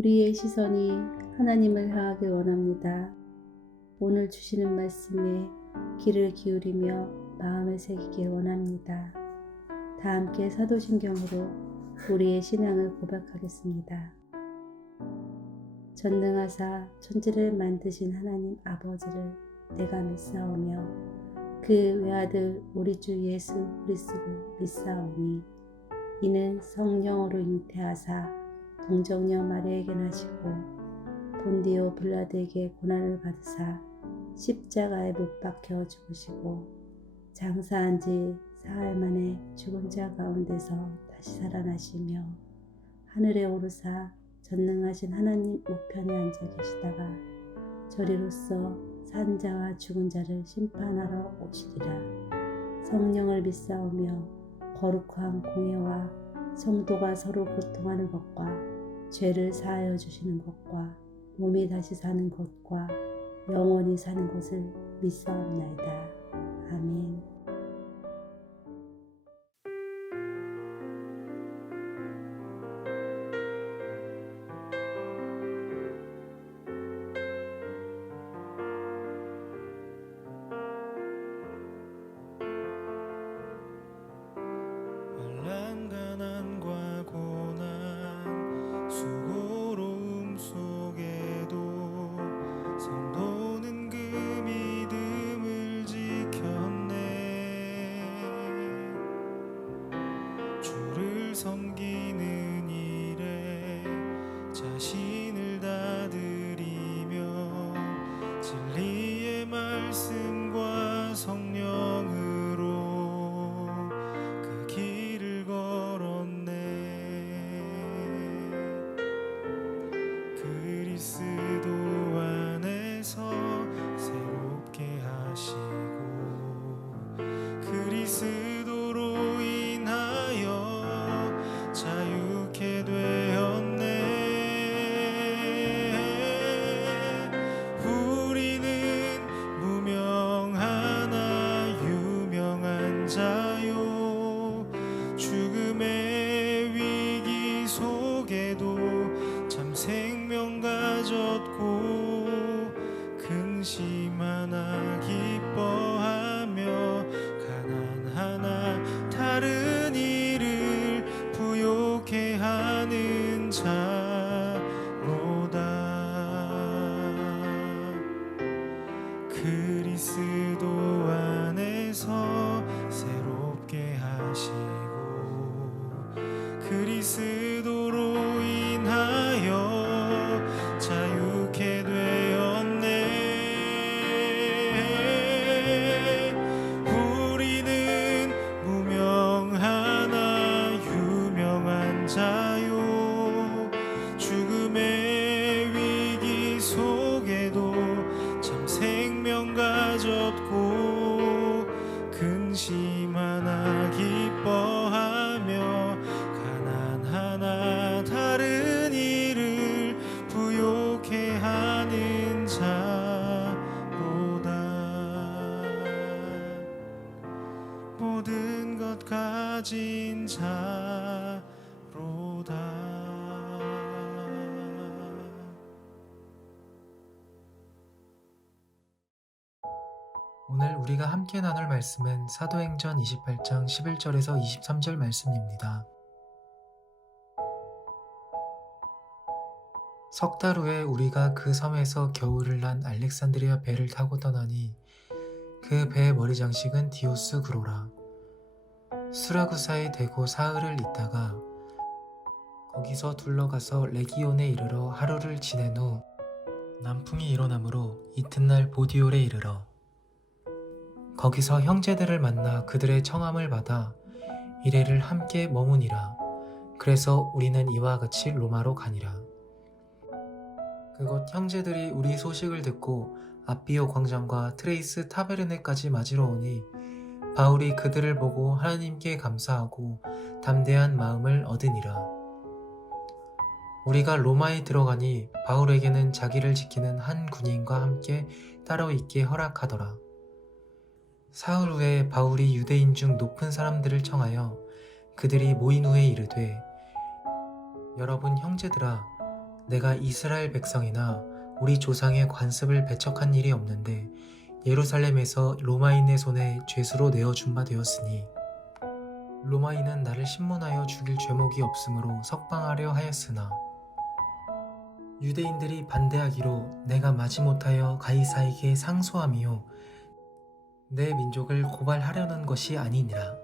우리의 시선이 하나님을 향하길 원합니다. 오늘 주시는 말씀에 귀를 기울이며 마음을 새기길 원합니다. 다 함께 사도신경으로 우리의 신앙을 고백하겠습니다. 전능하사 천지를 만드신 하나님 아버지를 내가 믿사오며 그 외아들 우리 주 예수 그리스도를 믿사오니 이는 성령으로 잉태하사 동정녀 마리아에게 나시고 본디오 빌라도에게 고난을 받으사 십자가에 못 박혀 죽으시고 장사한 지 사흘 만에 죽은 자 가운데서 다시 살아나시며 하늘에 오르사 전능하신 하나님 우편에 앉아 계시다가 저리로서 산 자와 죽은 자를 심판하러 오시리라. 성령을 믿사오며 거룩한 공예와 성도가 서로 고통하는 것과 죄를 사하여 주시는 것과 몸이 다시 사는 것과 영원히 사는 것을 믿사옵나이다. 아멘. 가난과 고난 수고로움 속에도 성도는 그 믿음을 지켰네. 주를 섬기는 일에 자신을 다 드리며 진리의 말씀과 성령으로 그 길을 걸었네. 그리스도 안에서 새롭게 하시고 그리스도로 인하여 자유케 되었네. 우리는 무명하나 유명한 자요 죽음의 위기 속에도 참 생명 가졌고 근심하나 기뻐하며 가난하나 다른 이를 부욕해 하는 자로다. 그리스도 안에서 새롭게 하시고 그리스도로 인하여 자유케 되었네. 우리는 무명하나 유명한 자요 죽음의 위기 속에도 참 생명 가졌고 근심하나 기뻐하며 가난하나 다른 이를 부욕해 하는 자로다. 모든 것 가진 자로다. 오늘 우리가 함께 나눌 말씀은 사도행전 28장 11절에서 23절 말씀입니다. 석 달 후에 우리가 그 섬에서 겨울을 난 알렉산드리아 배를 타고 떠나니 그 배의 머리 장식은 디오스 그로라. 수라구사에 대고 사흘을 있다가 거기서 둘러가서 레기온에 이르러 하루를 지낸 후 남풍이 일어나므로 이튿날 보디올에 이르러 거기서 형제들을 만나 그들의 청함을 받아 이레를 함께 머무니라. 그래서 우리는 이와 같이 로마로 가니라. 그곳 형제들이 우리 소식을 듣고 아비오 광장과 트레이스 타베르네까지 맞으러 오니 바울이 그들을 보고 하나님께 감사하고 담대한 마음을 얻으니라. 우리가 로마에 들어가니 바울에게는 자기를 지키는 한 군인과 함께 따로 있게 허락하더라. 사흘 후에 바울이 유대인 중 높은 사람들을 청하여 그들이 모인 후에 이르되 여러분 형제들아 내가 이스라엘 백성이나 우리 조상의 관습을 배척한 일이 없는데 예루살렘에서 로마인의 손에 죄수로 내어준 바 되었으니 로마인은 나를 신문하여 죽일 죄목이 없으므로 석방하려 하였으나 유대인들이 반대하기로 내가 마지못하여 가이사에게 상소함이요 내 민족을 고발하려는 것이 아니니라.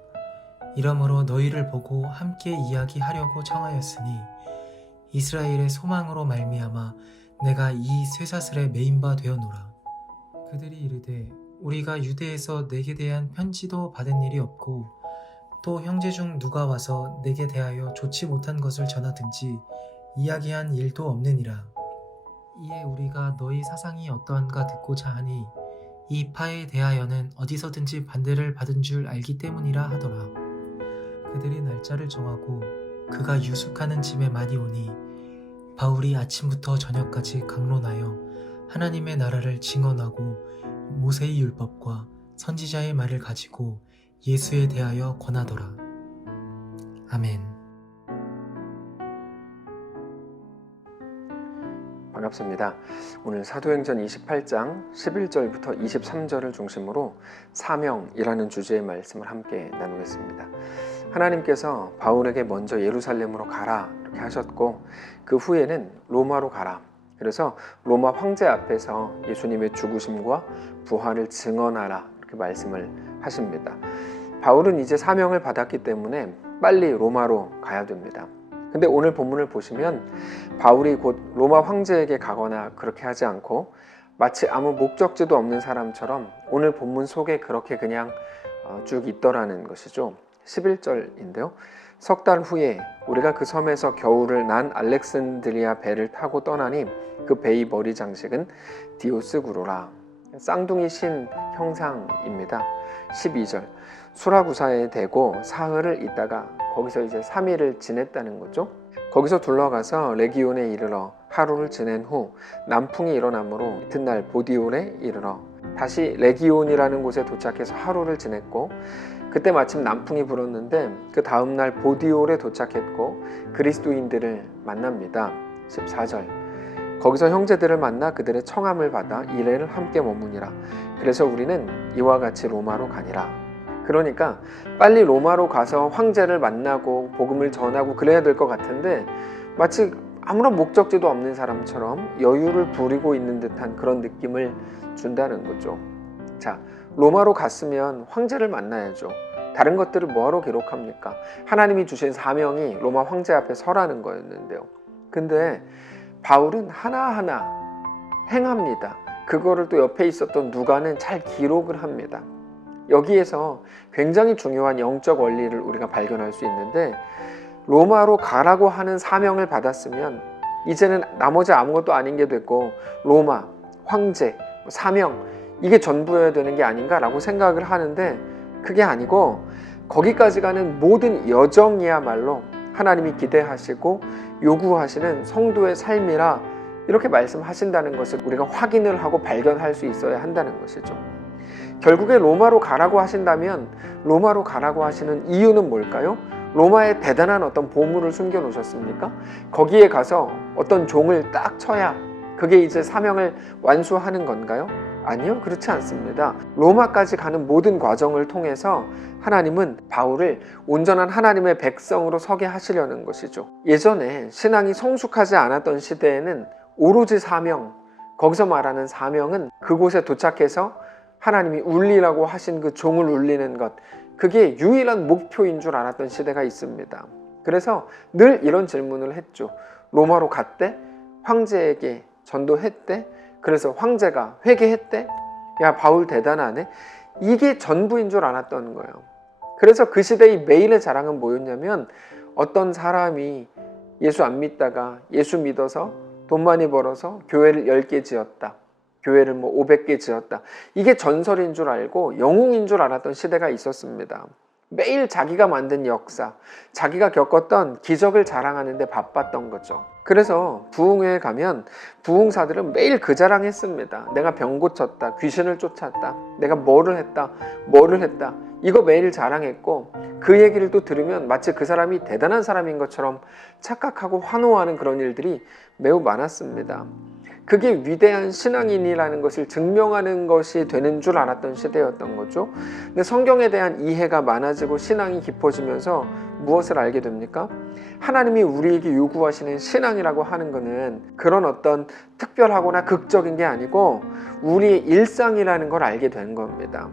이러므로 너희를 보고 함께 이야기하려고 청하였으니 이스라엘의 소망으로 말미암아 내가 이 쇠사슬에 매인 바 되었노라. 그들이 이르되 우리가 유대에서 내게 대한 편지도 받은 일이 없고 또 형제 중 누가 와서 내게 대하여 좋지 못한 것을 전하든지 이야기한 일도 없느니라. 이에 우리가 너희 사상이 어떠한가 듣고자 하니 이 파에 대하여는 어디서든지 반대를 받은 줄 알기 때문이라 하더라. 그들이 날짜를 정하고 그가 유숙하는 집에 많이 오니 바울이 아침부터 저녁까지 강론하여 하나님의 나라를 증언하고 모세의 율법과 선지자의 말을 가지고 예수에 대하여 권하더라. 아멘. 반갑습니다. 오늘 사도행전 28장 11절부터 23절을 중심으로 사명이라는 주제의 말씀을 함께 나누겠습니다. 하나님께서 바울에게 먼저 예루살렘으로 가라 이렇게 하셨고 그 후에는 로마로 가라. 그래서 로마 황제 앞에서 예수님의 죽으심과 부활을 증언하라 이렇게 말씀을 하십니다. 바울은 이제 사명을 받았기 때문에 빨리 로마로 가야 됩니다. 근데 오늘 본문을 보시면 바울이 곧 로마 황제에게 가거나 그렇게 하지 않고 마치 아무 목적지도 없는 사람처럼 오늘 본문 속에 그렇게 그냥 쭉 있더라는 것이죠. 11절인데요. 석 달 후에 우리가 그 섬에서 겨울을 난 알렉산드리아 배를 타고 떠나니 그 배의 머리 장식은 디오스구로라. 쌍둥이 신 형상입니다. 12절 수라구사에 대고 사흘을 있다가 거기서 이제 3일을 지냈다는 거죠. 거기서 둘러가서 레기온에 이르러 하루를 지낸 후 남풍이 일어나므로 이튿날 보디올에 이르러 다시 레기온이라는 곳에 도착해서 하루를 지냈고 그때 마침 남풍이 불었는데 그 다음날 보디올에 도착했고 그리스도인들을 만납니다. 14절 거기서 형제들을 만나 그들의 청함을 받아 이래를 함께 머무니라. 그래서 우리는 이와 같이 로마로 가니라. 그러니까 빨리 로마로 가서 황제를 만나고 복음을 전하고 그래야 될 것 같은데 마치 아무런 목적지도 없는 사람처럼 여유를 부리고 있는 듯한 그런 느낌을 준다는 거죠. 자, 로마로 갔으면 황제를 만나야죠. 다른 것들을 뭐하러 기록합니까? 하나님이 주신 사명이 로마 황제 앞에 서라는 거였는데요. 근데 바울은 하나하나 행합니다. 그거를 또 옆에 있었던 누가는 잘 기록을 합니다. 여기에서 굉장히 중요한 영적 원리를 우리가 발견할 수 있는데 로마로 가라고 하는 사명을 받았으면 이제는 나머지 아무것도 아닌 게 됐고 로마, 황제, 사명 이게 전부여야 되는 게 아닌가라고 생각을 하는데 그게 아니고 거기까지 가는 모든 여정이야말로 하나님이 기대하시고 요구하시는 성도의 삶이라 이렇게 말씀하신다는 것을 우리가 확인을 하고 발견할 수 있어야 한다는 것이죠. 결국에 로마로 가라고 하신다면 로마로 가라고 하시는 이유는 뭘까요? 로마에 대단한 어떤 보물을 숨겨 놓으셨습니까? 거기에 가서 어떤 종을 딱 쳐야 그게 이제 사명을 완수하는 건가요? 아니요, 그렇지 않습니다. 로마까지 가는 모든 과정을 통해서 하나님은 바울을 온전한 하나님의 백성으로 서게 하시려는 것이죠. 예전에 신앙이 성숙하지 않았던 시대에는 오로지 사명, 거기서 말하는 사명은 그곳에 도착해서 하나님이 울리라고 하신 그 종을 울리는 것, 그게 유일한 목표인 줄 알았던 시대가 있습니다. 그래서 늘 이런 질문을 했죠. 로마로 갔대? 황제에게 전도했대? 그래서 황제가 회개했대? 야, 바울 대단하네? 이게 전부인 줄 알았던 거예요. 그래서 그 시대의 매일의 자랑은 뭐였냐면 어떤 사람이 예수 안 믿다가 예수 믿어서 돈 많이 벌어서 교회를 10개 지었다. 교회를 500개 지었다. 이게 전설인 줄 알고 영웅인 줄 알았던 시대가 있었습니다. 매일 자기가 만든 역사, 자기가 겪었던 기적을 자랑하는 데 바빴던 거죠. 그래서 부흥회에 가면 부흥사들은 매일 그 자랑했습니다. 내가 병 고쳤다, 귀신을 쫓았다, 내가 뭐를 했다. 이거 매일 자랑했고, 그 얘기를 또 들으면 마치 그 사람이 대단한 사람인 것처럼 착각하고 환호하는 그런 일들이 매우 많았습니다. 그게 위대한 신앙인이라는 것을 증명하는 것이 되는 줄 알았던 시대였던 거죠. 근데 성경에 대한 이해가 많아지고 신앙이 깊어지면서 무엇을 알게 됩니까? 하나님이 우리에게 요구하시는 신앙이라고 하는 것은 그런 어떤 특별하거나 극적인 게 아니고 우리의 일상이라는 걸 알게 된 겁니다.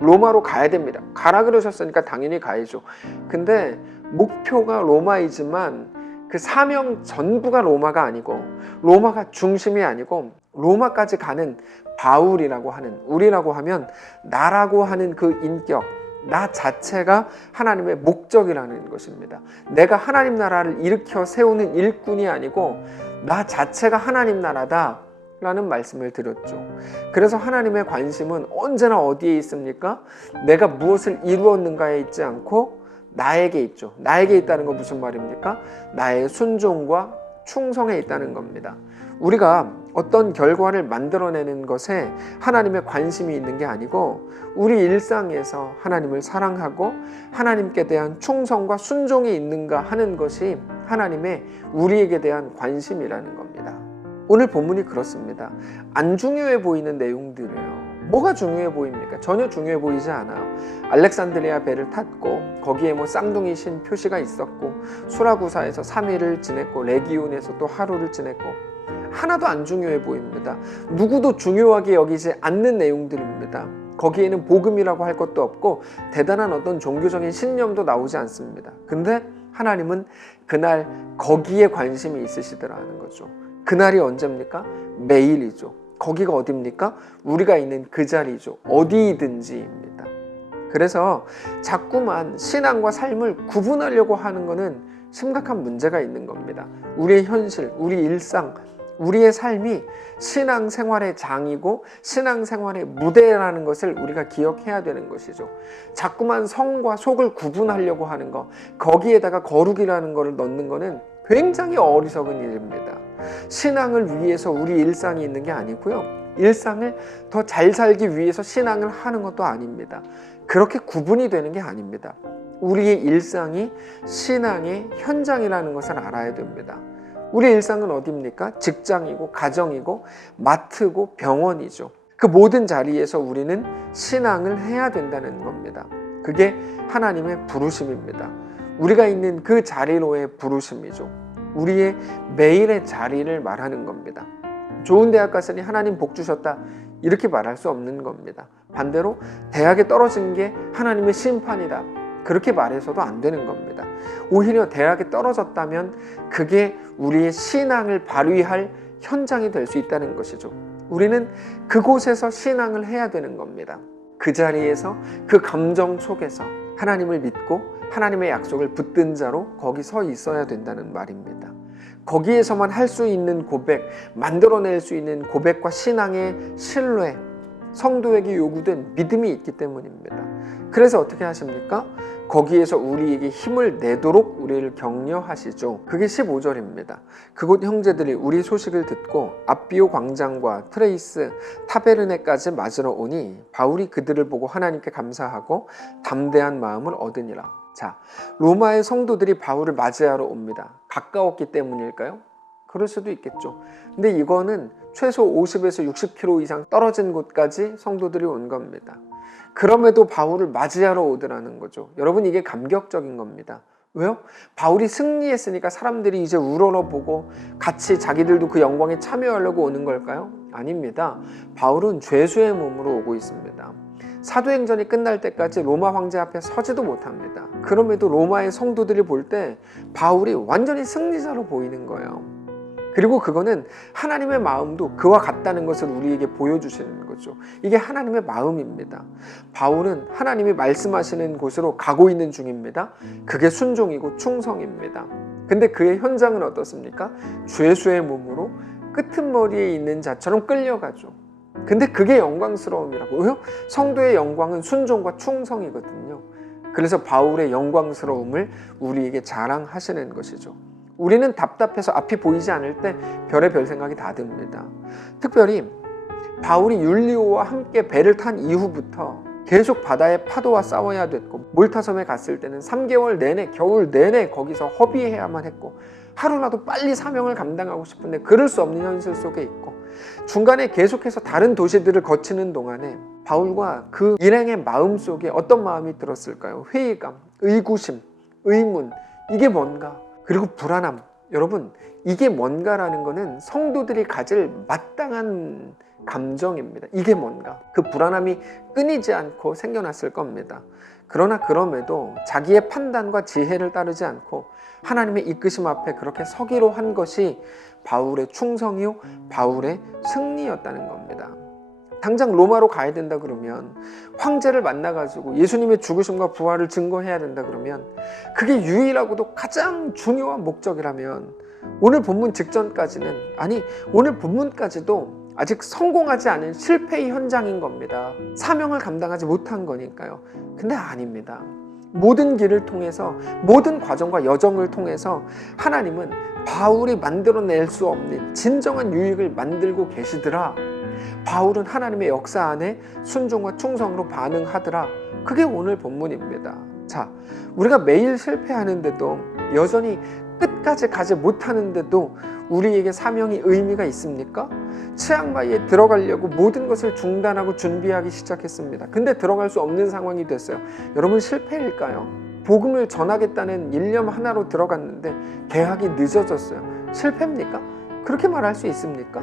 로마로 가야 됩니다. 가라 그러셨으니까 당연히 가야죠. 근데 목표가 로마이지만 그 사명 전부가 로마가 아니고, 로마가 중심이 아니고 로마까지 가는 바울이라고 하는, 우리라고 하면 나라고 하는 그 인격, 나 자체가 하나님의 목적이라는 것입니다. 내가 하나님 나라를 일으켜 세우는 일꾼이 아니고 나 자체가 하나님 나라다 라는 말씀을 드렸죠. 그래서 하나님의 관심은 언제나 어디에 있습니까? 내가 무엇을 이루었는가에 있지 않고 나에게 있죠. 나에게 있다는 건 무슨 말입니까? 나의 순종과 충성에 있다는 겁니다. 우리가 어떤 결과를 만들어내는 것에 하나님의 관심이 있는 게 아니고 우리 일상에서 하나님을 사랑하고 하나님께 대한 충성과 순종이 있는가 하는 것이 하나님의 우리에게 대한 관심이라는 겁니다. 오늘 본문이 그렇습니다. 안 중요해 보이는 내용들이에요. 뭐가 중요해 보입니까? 전혀 중요해 보이지 않아요. 알렉산드리아 배를 탔고 거기에 쌍둥이 신 표시가 있었고 수라구사에서 3일을 지냈고 레기온에서 또 하루를 지냈고 하나도 안 중요해 보입니다. 누구도 중요하게 여기지 않는 내용들입니다. 거기에는 복음이라고 할 것도 없고 대단한 어떤 종교적인 신념도 나오지 않습니다. 근데 하나님은 그날 거기에 관심이 있으시더라는 거죠. 그날이 언제입니까? 매일이죠. 거기가 어디입니까? 우리가 있는 그 자리죠. 어디든지입니다. 그래서 자꾸만 신앙과 삶을 구분하려고 하는 것은 심각한 문제가 있는 겁니다. 우리의 현실, 우리 일상, 우리의 삶이 신앙생활의 장이고 신앙생활의 무대라는 것을 우리가 기억해야 되는 것이죠. 자꾸만 성과 속을 구분하려고 하는 것, 거기에다가 거룩이라는 것을 넣는 것은 굉장히 어리석은 일입니다. 신앙을 위해서 우리 일상이 있는 게 아니고요. 일상을 더 잘 살기 위해서 신앙을 하는 것도 아닙니다. 그렇게 구분이 되는 게 아닙니다. 우리의 일상이 신앙의 현장이라는 것을 알아야 됩니다. 우리의 일상은 어디입니까? 직장이고 가정이고 마트고 병원이죠. 그 모든 자리에서 우리는 신앙을 해야 된다는 겁니다. 그게 하나님의 부르심입니다. 우리가 있는 그 자리로의 부르심이죠. 우리의 매일의 자리를 말하는 겁니다. 좋은 대학 갔으니 하나님 복 주셨다 이렇게 말할 수 없는 겁니다. 반대로 대학에 떨어진 게 하나님의 심판이다 그렇게 말해서도 안 되는 겁니다. 오히려 대학에 떨어졌다면 그게 우리의 신앙을 발휘할 현장이 될 수 있다는 것이죠. 우리는 그곳에서 신앙을 해야 되는 겁니다. 그 자리에서 그 감정 속에서 하나님을 믿고 하나님의 약속을 붙든 자로 거기 서 있어야 된다는 말입니다. 거기에서만 할 수 있는 고백, 만들어낼 수 있는 고백과 신앙의 신뢰, 성도에게 요구된 믿음이 있기 때문입니다. 그래서 어떻게 하십니까? 거기에서 우리에게 힘을 내도록 우리를 격려하시죠. 그게 15절입니다. 그곳 형제들이 우리 소식을 듣고 앞비오 광장과 트레이스 타베르네까지 맞으러 오니 바울이 그들을 보고 하나님께 감사하고 담대한 마음을 얻으니라. 자, 로마의 성도들이 바울을 맞이하러 옵니다. 가까웠기 때문일까요? 그럴 수도 있겠죠. 근데 이거는 최소 50에서 60km 이상 떨어진 곳까지 성도들이 온 겁니다. 그럼에도 바울을 맞이하러 오더라는 거죠. 여러분, 이게 감격적인 겁니다. 왜요? 바울이 승리했으니까 사람들이 이제 우러러보고 같이 자기들도 그 영광에 참여하려고 오는 걸까요? 아닙니다. 바울은 죄수의 몸으로 오고 있습니다. 사도행전이 끝날 때까지 로마 황제 앞에 서지도 못합니다. 그럼에도 로마의 성도들이 볼 때 바울이 완전히 승리자로 보이는 거예요. 그리고 그거는 하나님의 마음도 그와 같다는 것을 우리에게 보여주시는 거죠. 이게 하나님의 마음입니다. 바울은 하나님이 말씀하시는 곳으로 가고 있는 중입니다. 그게 순종이고 충성입니다. 근데 그의 현장은 어떻습니까? 죄수의 몸으로 끄트머리에 있는 자처럼 끌려가죠. 근데 그게 영광스러움이라고. 왜요? 성도의 영광은 순종과 충성이거든요. 그래서 바울의 영광스러움을 우리에게 자랑하시는 것이죠. 우리는 답답해서 앞이 보이지 않을 때 별의별 생각이 다 듭니다. 특별히 바울이 율리오와 함께 배를 탄 이후부터 계속 바다의 파도와 싸워야 됐고, 몰타섬에 갔을 때는 3개월 내내, 겨울 내내 거기서 허비해야만 했고, 하루라도 빨리 사명을 감당하고 싶은데 그럴 수 없는 현실 속에 있고, 중간에 계속해서 다른 도시들을 거치는 동안에 바울과 그 일행의 마음 속에 어떤 마음이 들었을까요? 회의감, 의구심, 의문, 이게 뭔가? 그리고 불안함. 여러분, 이게 뭔가라는 거는 성도들이 가질 마땅한 감정입니다. 이게 뭔가? 그 불안함이 끊이지 않고 생겨났을 겁니다. 그러나 그럼에도 자기의 판단과 지혜를 따르지 않고 하나님의 이끄심 앞에 그렇게 서기로 한 것이 바울의 충성이요, 바울의 승리였다는 겁니다. 당장 로마로 가야 된다 그러면, 황제를 만나가지고 예수님의 죽으심과 부활을 증거해야 된다 그러면, 그게 유일하고도 가장 중요한 목적이라면 오늘 본문 직전까지는, 아니 오늘 본문까지도 아직 성공하지 않은 실패의 현장인 겁니다. 사명을 감당하지 못한 거니까요. 근데 아닙니다. 모든 길을 통해서, 모든 과정과 여정을 통해서 하나님은 바울이 만들어낼 수 없는 진정한 유익을 만들고 계시더라. 바울은 하나님의 역사 안에 순종과 충성으로 반응하더라. 그게 오늘 본문입니다. 자, 우리가 매일 실패하는데도, 여전히 끝까지 가지 못하는데도 우리에게 사명이 의미가 있습니까? 치앙마이에 들어가려고 모든 것을 중단하고 준비하기 시작했습니다. 근데 들어갈 수 없는 상황이 됐어요. 여러분, 실패일까요? 복음을 전하겠다는 일념 하나로 들어갔는데 계약이 늦어졌어요. 실패입니까? 그렇게 말할 수 있습니까?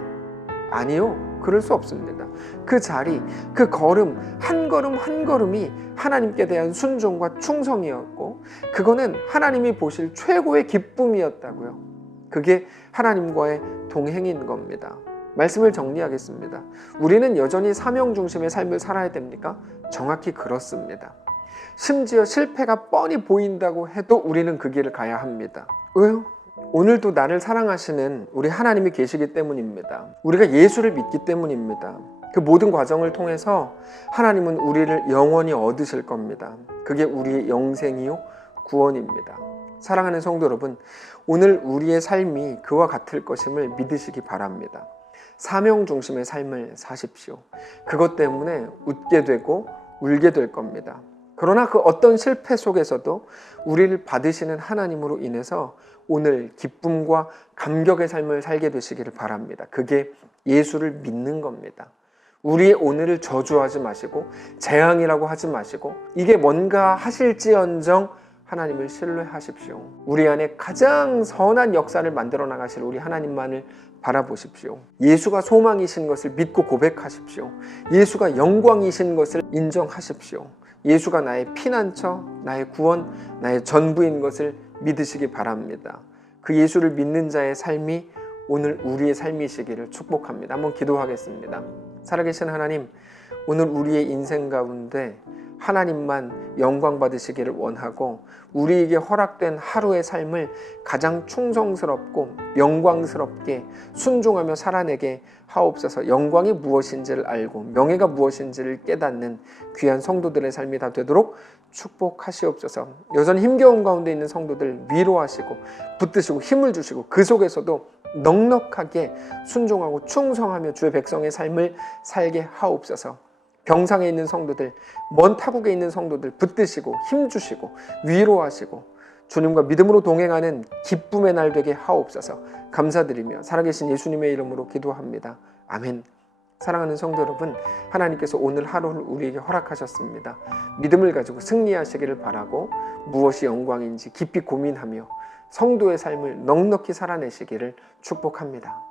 아니요, 그럴 수 없습니다. 그 자리, 그 걸음, 한 걸음 한 걸음이 하나님께 대한 순종과 충성이었고, 그거는 하나님이 보실 최고의 기쁨이었다고요. 그게 하나님과의 동행인 겁니다. 말씀을 정리하겠습니다. 우리는 여전히 사명 중심의 삶을 살아야 됩니까? 정확히 그렇습니다. 심지어 실패가 뻔히 보인다고 해도 우리는 그 길을 가야 합니다. 왜요? 오늘도 나를 사랑하시는 우리 하나님이 계시기 때문입니다. 우리가 예수를 믿기 때문입니다. 그 모든 과정을 통해서 하나님은 우리를 영원히 얻으실 겁니다. 그게 우리의 영생이요, 구원입니다. 사랑하는 성도 여러분, 오늘 우리의 삶이 그와 같을 것임을 믿으시기 바랍니다. 사명 중심의 삶을 사십시오. 그것 때문에 웃게 되고 울게 될 겁니다. 그러나 그 어떤 실패 속에서도 우리를 받으시는 하나님으로 인해서 오늘 기쁨과 감격의 삶을 살게 되시기를 바랍니다. 그게 예수를 믿는 겁니다. 우리의 오늘을 저주하지 마시고 재앙이라고 하지 마시고, 이게 뭔가 하실지언정 하나님을 신뢰하십시오. 우리 안에 가장 선한 역사를 만들어 나가실 우리 하나님만을 바라보십시오. 예수가 소망이신 것을 믿고 고백하십시오. 예수가 영광이신 것을 인정하십시오. 예수가 나의 피난처, 나의 구원, 나의 전부인 것을 믿으시기 바랍니다. 그 예수를 믿는 자의 삶이 오늘 우리의 삶이시기를 축복합니다. 한번 기도하겠습니다. 살아계신 하나님, 오늘 우리의 인생 가운데 하나님만 영광 받으시기를 원하고, 우리에게 허락된 하루의 삶을 가장 충성스럽고 영광스럽게 순종하며 살아내게 하옵소서. 영광이 무엇인지를 알고 명예가 무엇인지를 깨닫는 귀한 성도들의 삶이 다 되도록 축복하시옵소서. 여전히 힘겨운 가운데 있는 성도들 위로하시고 붙드시고 힘을 주시고, 그 속에서도 넉넉하게 순종하고 충성하며 주의 백성의 삶을 살게 하옵소서. 병상에 있는 성도들, 먼 타국에 있는 성도들 붙드시고 힘주시고 위로하시고 주님과 믿음으로 동행하는 기쁨의 날 되게 하옵소서. 감사드리며 살아계신 예수님의 이름으로 기도합니다. 아멘. 사랑하는 성도 여러분, 하나님께서 오늘 하루를 우리에게 허락하셨습니다. 믿음을 가지고 승리하시기를 바라고, 무엇이 영광인지 깊이 고민하며 성도의 삶을 넉넉히 살아내시기를 축복합니다.